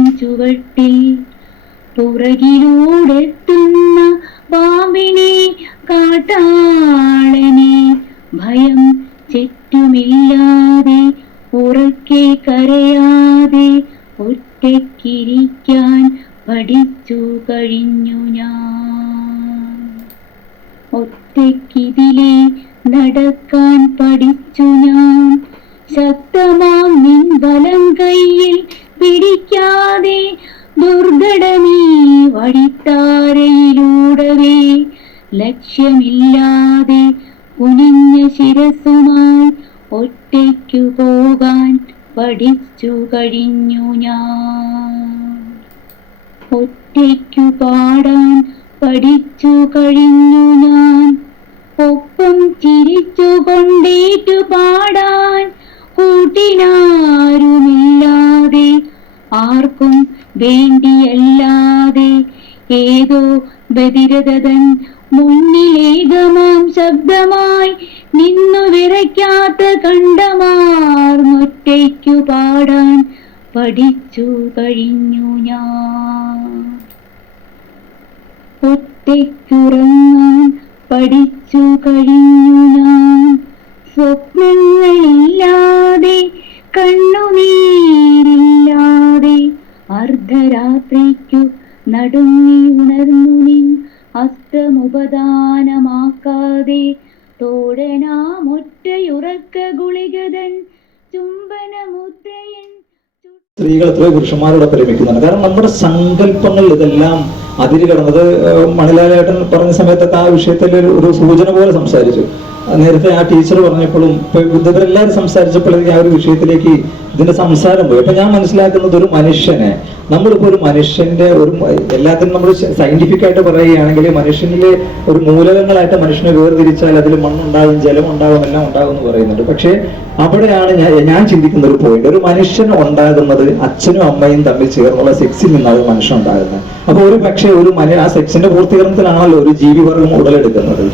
മരത്തിൻ ചുവട്ടിൽ പുറകിലൂടെത്തുന്ന പാമ്പിനെ കാട്ടാളനെ ഭയം ചുറ്റുമില്ലാതെ ഉറക്കെ കരയാതെ ഒറ്റയ്ക്കിരിക്കാൻ പഠിച്ചു കഴിഞ്ഞു ഞാൻ. ഒറ്റയ്ക്കിതിലെ നടക്കാൻ പഠിച്ചു ഞാൻ. ശക്തമാം നിൻ വലം കയ്യിൽ പിടിക്കാതെ ദുർഘടമീ വഴിത്താരയിലൂടവേ ലക്ഷ്യമില്ലാതെ കുനിഞ്ഞ ശിരസുമായി ഒറ്റയ്ക്കു പോകാൻ പഠിച്ചു കഴിഞ്ഞു ഞാൻ. ഒറ്റയ്ക്കു പാടാൻ പഠിച്ചു കഴിഞ്ഞു ഞാൻ. ഒപ്പം ചിരിച്ചുകൊണ്ടേറ്റു പാടാൻ കൂട്ടിനാരുമില്ലാതെ ആർക്കും വേണ്ടിയല്ലാതെ ഏതോ ബധിരതൻ മുന്നിലേകമാം ശബ്ദമായി നിന്നു വിറയ്ക്കാത്ത കണ്ടമാർന്നൊറ്റയ്ക്കു പാടാൻ പഠിച്ചു കഴിഞ്ഞു ഞാൻ. ഒറ്റയ്ക്കുറങ്ങാൻ പഠിച്ചു കഴിഞ്ഞു ഞാൻ. സ്വപ്നങ്ങളില്ലാതെ കണ്ണുനീരില്ലാതെ അർദ്ധരാത്രിക്കു നടുങ്ങി ഉണർന്നു നിൻ അസ്തമുപദാനമാക്കാതെ തോടനാമൊറ്റയുറക്ക ഗുളികതൻ ചുംബനമുദ്രയൻ. സ്ത്രീകൾ എത്രയോ പുരുഷന്മാരോട് പ്രേമിക്കുന്നുണ്ട്. കാരണം നമ്മുടെ സങ്കല്പങ്ങൾ ഇതെല്ലാം അതിര് കടന്നത്. മണിലാലേട്ടൻ പറഞ്ഞ സമയത്തൊക്കെ ആ വിഷയത്തിൽ ഒരു സൂചന പോലെ സംസാരിച്ചു. നേരത്തെ ആ ടീച്ചർ പറഞ്ഞപ്പോഴും ഇവരെല്ലാവരും സംസാരിച്ചപ്പോഴേക്കും ആ ഒരു വിഷയത്തിലേക്ക് ഇതിന്റെ സംസാരം പോയി. അപ്പൊ ഞാൻ മനസ്സിലാക്കുന്നത് ഒരു മനുഷ്യനെ നമ്മളിപ്പോ ഒരു മനുഷ്യന്റെ ഒരു എല്ലാത്തിനും നമ്മൾ സയന്റിഫിക് ആയിട്ട് പറയുകയാണെങ്കിൽ മനുഷ്യനിലെ ഒരു മൂലകങ്ങളായിട്ട് മനുഷ്യനെ വേർതിരിച്ചാൽ അതിൽ മണ്ണുണ്ടാകും, ജലം ഉണ്ടാകും, എല്ലാം ഉണ്ടാകും എന്ന് പറയുന്നുണ്ട്. പക്ഷെ അവിടെയാണ് ഞാൻ ചിന്തിക്കുന്ന ഒരു പോയിന്റ്. ഒരു മനുഷ്യൻ ഉണ്ടാകുന്നത് അച്ഛനും അമ്മയും തമ്മിൽ ചേർന്നുള്ള സെക്സിൽ നിന്നാണ് മനുഷ്യൻ ഉണ്ടാകുന്നത്. അപ്പൊ ഒരു പക്ഷേ ആ സെക്സിന്റെ പൂർത്തീകരണത്തിലാണല്ലോ ഒരു ജീവിവർഗം ഉടലെടുക്കുന്നത്.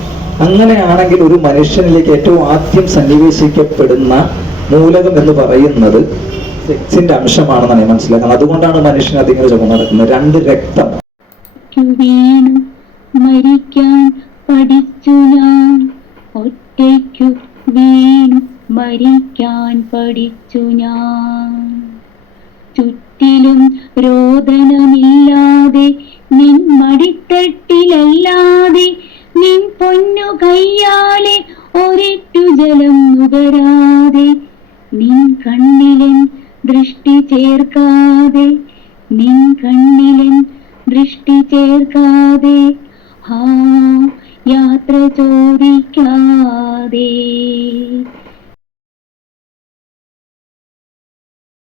അങ്ങനെയാണെങ്കിൽ ഒരു മനുഷ്യനിലേക്ക് ഏറ്റവും ആദ്യം സന്നിവേശിക്കപ്പെടുന്ന മൂലകം എന്ന് പറയുന്നത് സെക്സിന്റെ അംശമാണെന്നാണ് ഞാൻ മനസ്സിലാക്കുന്നത്. അതുകൊണ്ടാണ് മനുഷ്യൻ അതിങ്ങനെ ചുമ നടക്കുന്നത്. രണ്ട് രക്തം വീണു മരിക്കാൻ പഠിച്ചു ഞാൻ. ഒറ്റയ്ക്കു വീണു മരിക്കാൻ പഠിച്ചു ഞാൻ. ചുറ്റിലും രോദനമില്ലാതെ നിൻ മടിത്തട്ടിലല്ലാതെ നിൻ പൊന്നു കയ്യാലെ ഒരിറ്റു ജലം നുകരാതെ നിൻ കണ്ണിലൻ ദൃഷ്ടി ചേർക്കാതെ നിൻ കണ്ണിലൻ ദൃഷ്ടി ചേർക്കാതെ യാത്ര ചോദിക്കാതെ